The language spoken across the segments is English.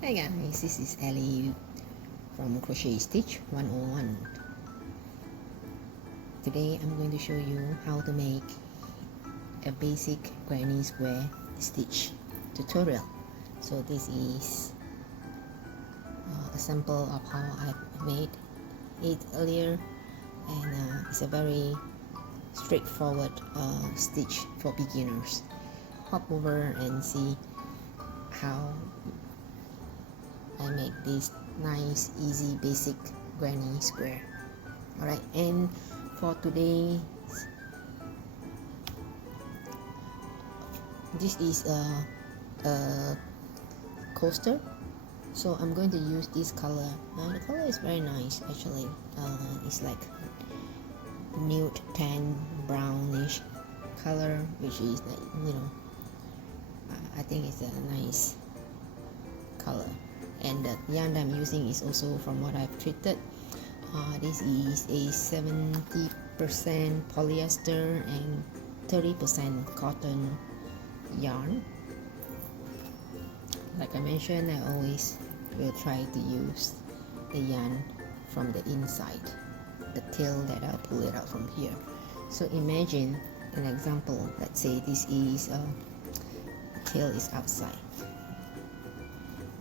Hi guys, this is Ellie from Crochet Stitch 101. Today I'm going to show you how to make a basic granny square stitch tutorial. So this is a sample of how I made it earlier, and it's a very straightforward stitch for beginners. Hop over and see how I make this nice, easy, basic granny square. Alright, and for today, this is a coaster, so I'm going to use this color. The color is very nice actually. It's like nude tan brownish color, which is like, I think it's a nice color. And the yarn that I'm using is also from what I've treated. This is a 70% polyester and 30% cotton yarn. Like I mentioned, I always will try to use the yarn from the inside, the tail that I'll pull it out from here. So imagine an example. Let's say this is the tail is outside.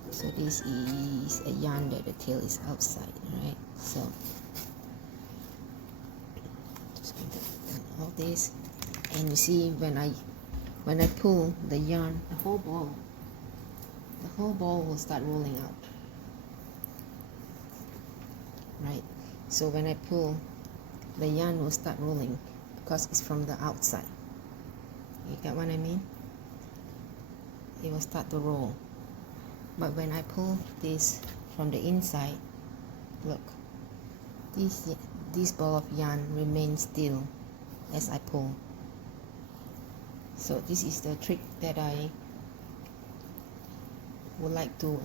So this is a yarn that the tail is outside, right? So just going to done all this, and you see when I pull the yarn, the whole ball will start rolling out, right? So when I pull, the yarn will start rolling because it's from the outside. You get what I mean? It will start to roll. But when I pull this from the inside, look, this ball of yarn remains still as I pull. So this is the trick that I would like to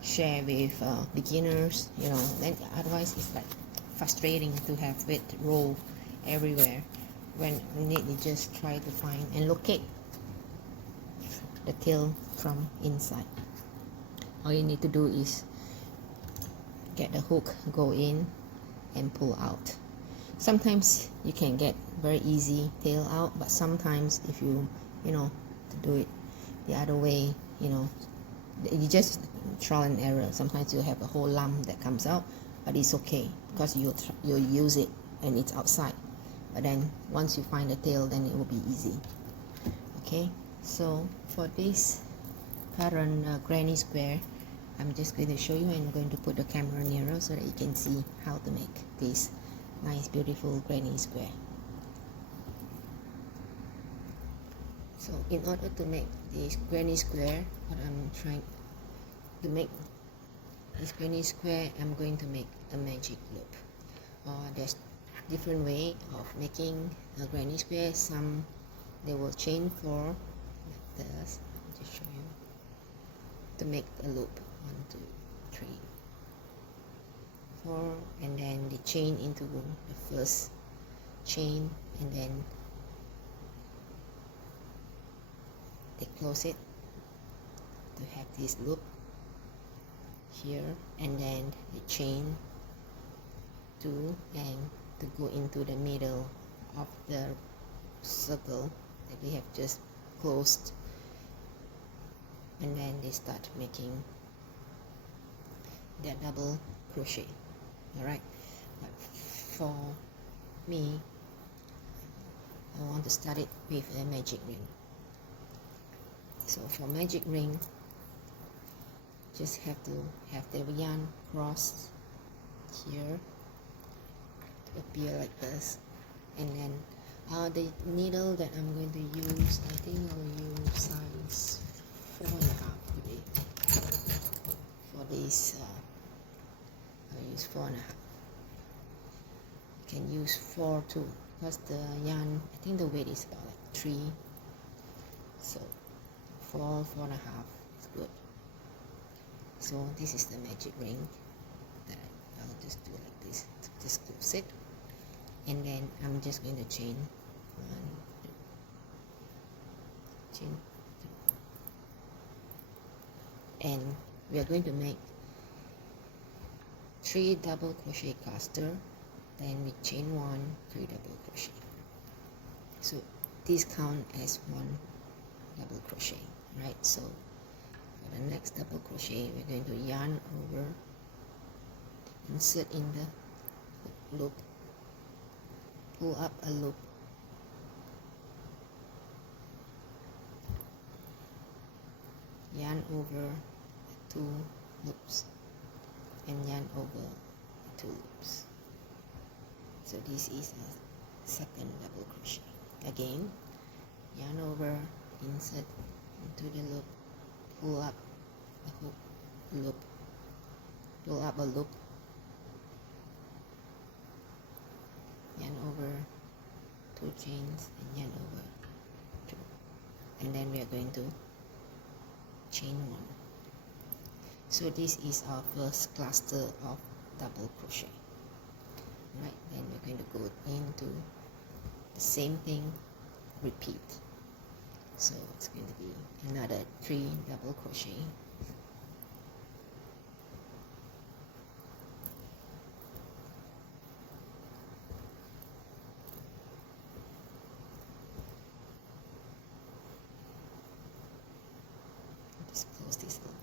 share with beginners. Then otherwise it's like frustrating to have it roll everywhere when you need to just try to find and locate the tail from inside. All you need to do is get the hook, go in and pull out. Sometimes you can get very easy tail out, but sometimes if you to do it the other way, you just trial and error. Sometimes you have a whole lump that comes out, but it's okay because you'll use it and it's outside. But then once you find the tail, then it will be easy. Okay, so for this pattern granny square, I'm just going to show you, and I'm going to put the camera nearer so that you can see how to make this nice beautiful granny square. So in order to make this granny square, what I'm trying to make this granny square, I'm going to make a magic loop. There's different way of making a granny square. Some they will chain 4 like this. I'll just show you to make a loop. 1, 2, 3, 4, and then they chain into the first chain, and then they close it to have this loop here, and then they chain 2 and to go into the middle of the circle that we have just closed, and then they start making their double crochet. Alright, but for me, I want to start it with a magic ring. So for magic ring, just have to have the yarn crossed here to appear like this, and then the needle that I'm going to use, I think I'll use size 4.5 today. For this, I'll use 4.5. You can use 4 too, because the yarn, I think the weight is about like 3. So 4.5 is good. So this is the magic ring that I'll just do like this to just close it, and then I'm just going to chain 1, 2, chain and we are going to make 3 double crochet cluster, then we chain 1, 3 double crochet. So this count as 1 double crochet, right? So for the next double crochet, we're going to yarn over, insert in the loop, pull up a loop, yarn over 2 loops, and yarn over 2 loops. So this is a second double crochet. Again, yarn over, insert into the loop, pull up a hook loop, pull up a loop, yarn over 2 chains, and yarn over 2, and then we are going to chain 1. So this is our first cluster of double crochet, right? Then we're going to go into the same thing, repeat. So it's going to be another 3 double crochet, just close this up.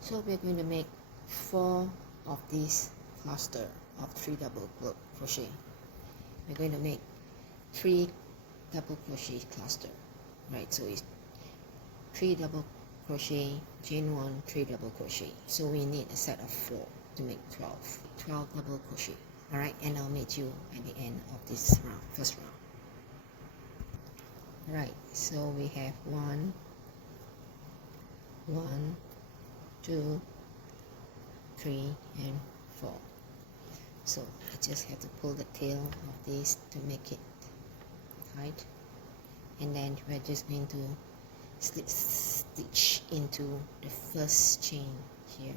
So we're going to make 4 of these cluster of 3 double crochet. We're going to make 3 double crochet cluster, right? So it's 3 double crochet, chain 1, 3 double crochet. So we need a set of 4 to make 12 double crochet. All right, and I'll meet you at the end of this round, first round. All right, so we have 1, 2, 3, and 4. So I just have to pull the tail of this to make it tight, and then we're just going to slip stitch into the first chain here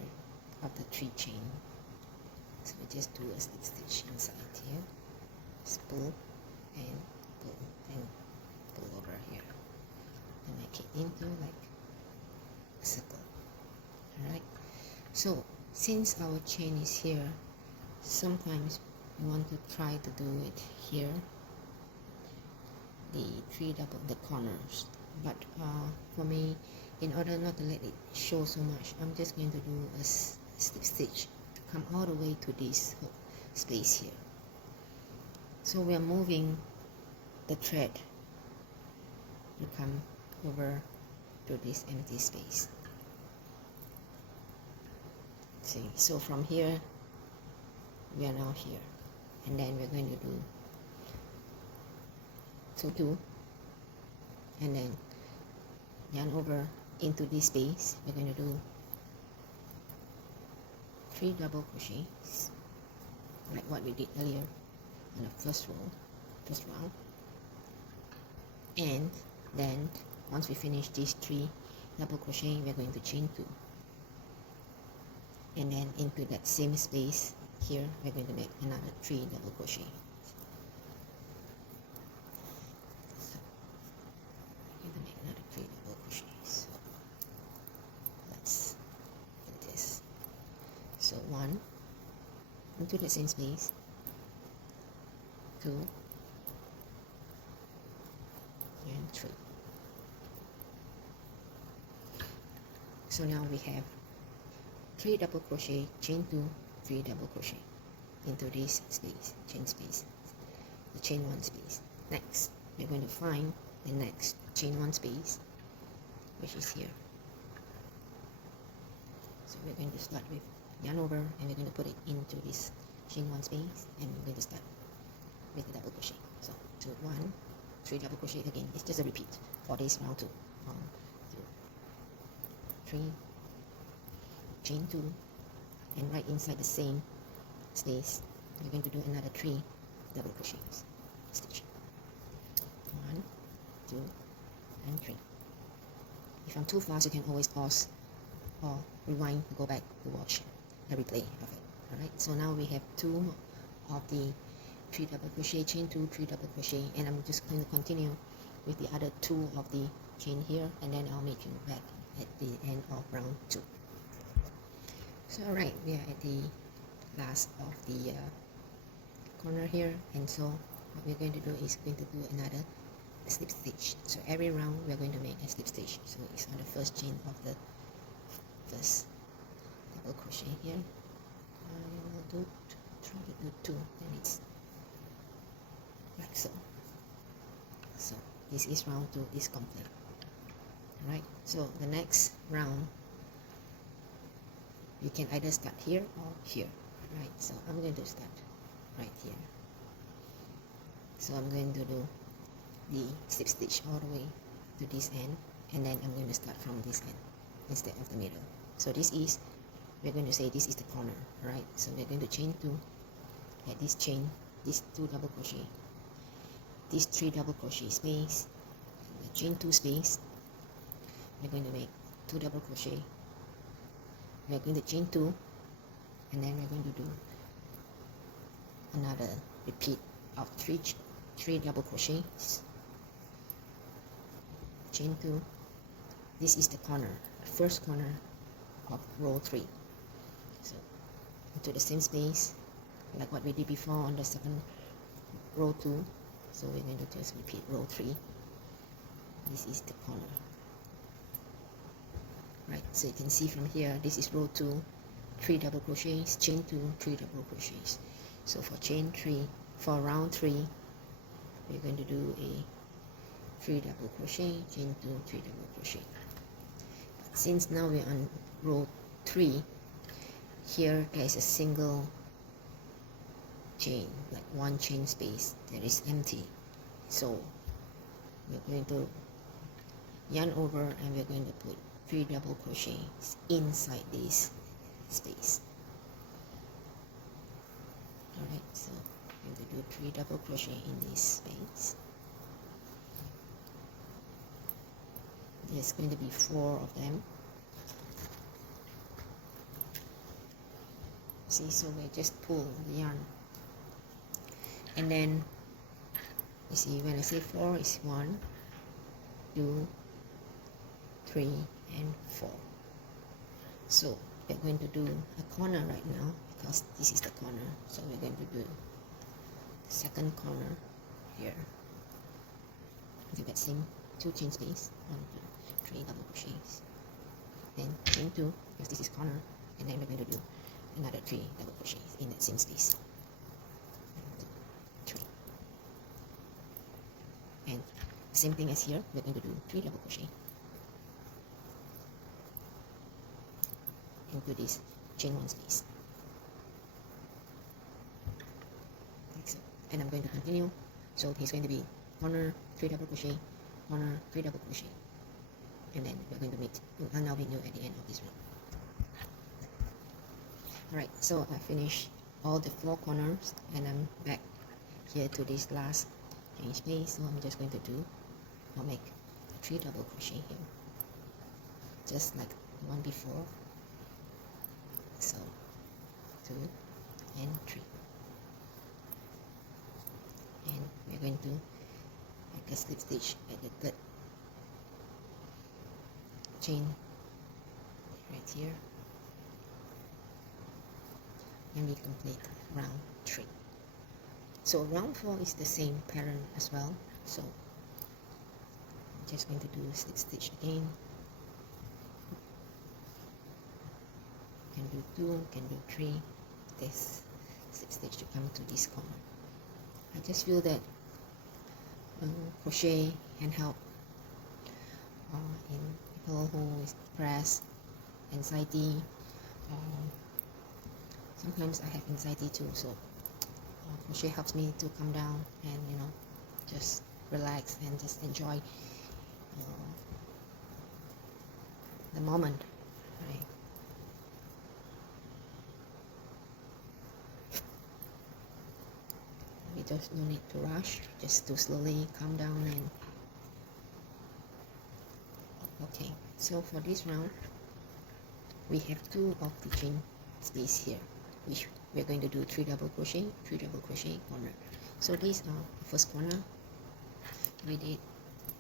of the 3 chain. So we just do a slip stitch inside here, just pull and pull over here, and make it into like a circle. Alright, so since our chain is here, sometimes we want to try to do it here, the 3 double, the corners, but for me, in order not to let it show so much, I'm just going to do a slip stitch to come all the way to this space here. So we are moving the thread to come over to this empty space. See, so from here we are now here, and then we're going to do 2, and then yarn over into this space. We're going to do 3 double crochets like what we did earlier in the first round, and then once we finish these 3 double crochet, we're going to chain 2, and then into that same space here we're going to make another 3 double crochet. So we're going to make another 3 double crochets. So let's do this. So 1 into the same space, 2 and 3. So now we have 3 double crochet, chain 2, 3 double crochet into this space, chain space, the chain 1 space. Next, we're going to find the next chain 1 space, which is here. So we're going to start with yarn over, and we're going to put it into this chain 1 space, and we're going to start with the double crochet. So 2, 1, 3 double crochet again. It's just a repeat for this round 2. 1, 2, 3, chain 2, and right inside the same space we're going to do another 3 double crochets, stitch 1, 2, and 3. If I'm too fast, you can always pause or rewind to go back to watch the replay of it. Alright, so now we have 2 of the 3 double crochet, chain 2, 3 double crochet, and I'm just going to continue with the other 2 of the chain here, and then I'll meet you back at the end of round 2. So alright, we are at the last of the corner here, and so what we're going to do is going to do another slip stitch. So every round we are going to make a slip stitch. So it's on the first chain of the first double crochet here. I will try to do 2, then it's like so. So this is round 2 is complete. Alright, so the next round you can either start here or here. Right, so I'm going to start right here. So I'm going to do the slip stitch all the way to this end, and then I'm going to start from this end instead of the middle. So this is, we're going to say this is the corner, right? So we're going to chain 2 at this chain, this 2 double crochet, this 3 double crochet space, and the chain 2 space. We're going to make 2 double crochet. We're going to chain 2, and then we're going to do another repeat of 3 double crochets, chain 2. This is the corner, the first corner of row 3. So into the same space like what we did before on the second row 2. So we're going to just repeat row 3. This is the corner. Right, so you can see from here, this is row 2, 3 double crochets, chain 2, 3 double crochets. So for chain 3, for round 3, we're going to do a 3 double crochet, chain 2, 3 double crochet. But since now we're on row 3, here there is a single chain, like one chain space that is empty. So we're going to yarn over, and we're going to put 3 double crochets inside this space. Alright, so I'm going to do 3 double crochet in this space. There's going to be 4 of them. See, so we just pull the yarn, and then you see when I say 4, it's 1, 2, 3, and 4. So we're going to do a corner right now because this is the corner. So we're going to do the second corner here. Do that same 2 chain space, 1, 2, 3 double crochets, then chain 2 because this is corner, and then we're going to do another 3 double crochets in that same space. 1, 2, 3. And same thing as here, we're going to do 3 double crochet into this chain 1 space, like so. And I'm going to continue. So it's going to be corner, 3 double crochet, corner, 3 double crochet, and then we're going to meet. I'll now meet you at the end of this round. Alright, so I finished all the 4 corners, and I'm back here to this last chain space. So I'm just going to do, I'll make 3 double crochet here, just like the one before. So 2 and 3, and we're going to make a slip stitch at the 3rd chain right here, and we complete round 3. So round 4 is the same pattern as well. So I'm just going to do a slip stitch again. Can do 2, can do 3, this slip stitch to come to this corner. I just feel that crochet can help in people who is depressed, anxiety. Sometimes I have anxiety too, so crochet helps me to calm down and, you know, just relax and just enjoy the moment, right? We just no need to rush, just to slowly calm down. And okay, so for this round we have 2 of the chain space here, which we're going to do 3 double crochet, 3 double crochet, corner. So these are the first corner we did.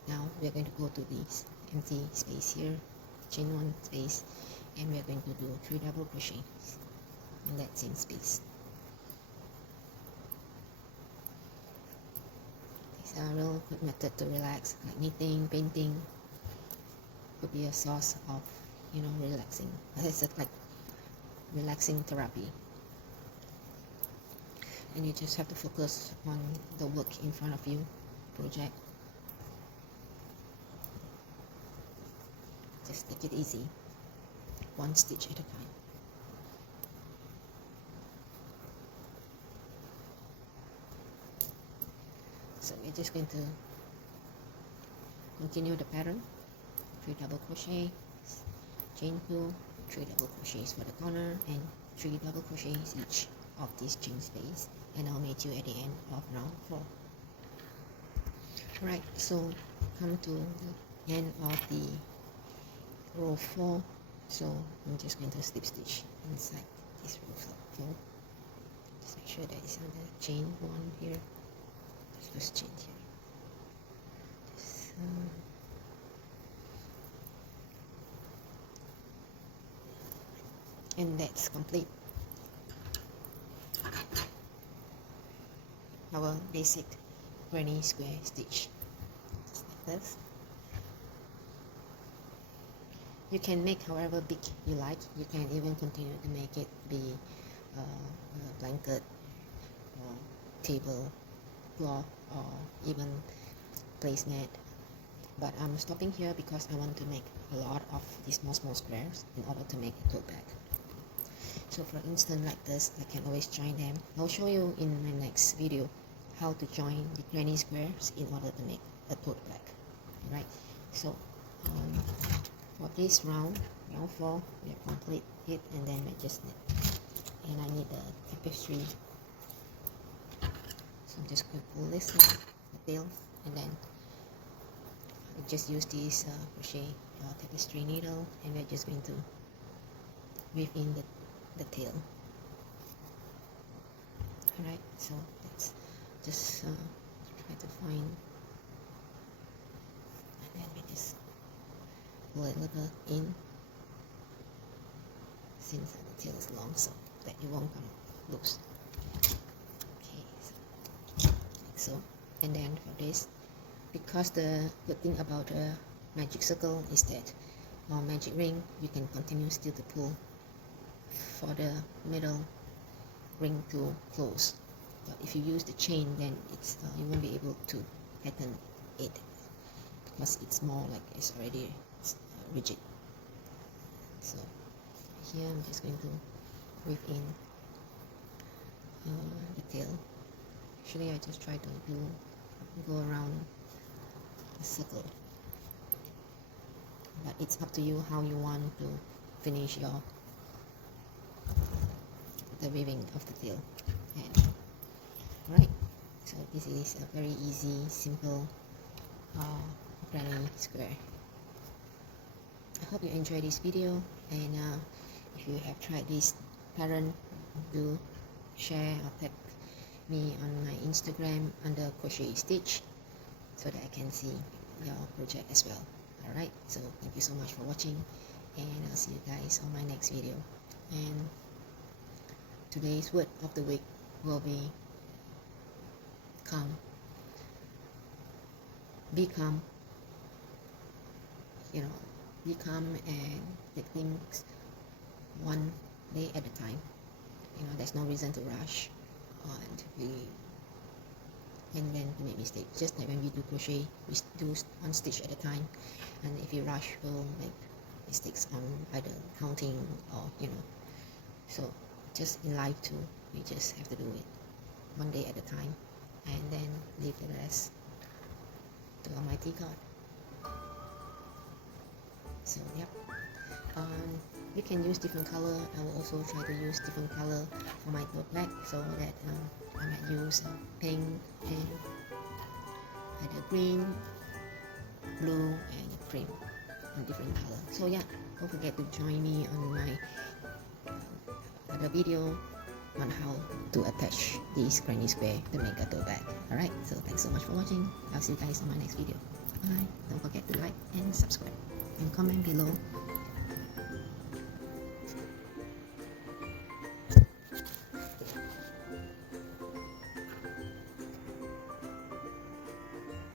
Now we're going to go to this empty space here, chain 1 space, and we're going to do 3 double crochets in that same space. It's a real good method to relax, like knitting, painting. Could be a source of, you know, relaxing. It's like relaxing therapy. And you just have to focus on the work in front of you, project. Just take it easy, one stitch at a time. So we're just going to continue the pattern. 3 double crochets, chain 2, 3 double crochets for the corner, and 3 double crochets each of this chain space, and I'll meet you at the end of round 4. Alright, so come to the end of the row 4, so I'm just going to slip stitch inside this row 4. Just make sure that it's on the chain 1 here, the first chain here. Just, and that's complete our basic granny square stitch, just like this. You can make however big you like. You can even continue to make it be a blanket or table cloth or even placemat, but I'm stopping here because I want to make a lot of these small squares in order to make a tote bag. So for instance, like this, I can always join them. I'll show you in my next video how to join the granny squares in order to make a tote bag. Right? So for this round 4, we have complete it, and then I just knit. And I need the tapestry. So I'm just going to pull this one, the tail, and then I just use this crochet tapestry needle, and we're just going to weave in the tail. Alright, so let's just try to find, and then we just pull a little in, since the tail is long, so that it won't come loose. Okay, so, like so. And then for this, because the good thing about a magic circle is that, or magic ring, you can continue still to pull for the middle ring to close. But if you use the chain, then it's you won't be able to pattern it because it's more like it's already rigid. So here I'm just going to weave in the tail. Actually, I just try to go around the circle, but it's up to you how you want to finish the weaving of the tail. And right, so this is a very easy, simple granny square. I hope you enjoyed this video, and if you have tried this pattern, do share or tag me on my Instagram under crochet stitch so that I can see your project as well. Alright, so thank you so much for watching, and I'll see you guys on my next video. And today's word of the week will be calm. Be calm. You know, be calm and take things one day at a time. You know, there's no reason to rush and then to make mistakes. Just like when we do crochet, we do one stitch at a time, and if you rush, we'll make mistakes on either counting or, you know. So just in life too, we just have to do it one day at a time, and then leave the rest to Almighty God. So yep, you can use different color. I will also try to use different color for my tote bag, so that I might use pink and either green, blue, and cream in different color. So yeah, don't forget to join me on my other video on how to attach this granny square to make a tote bag. Alright, so thanks so much for watching. I'll see you guys on my next video. Bye. Don't forget to like and subscribe and comment below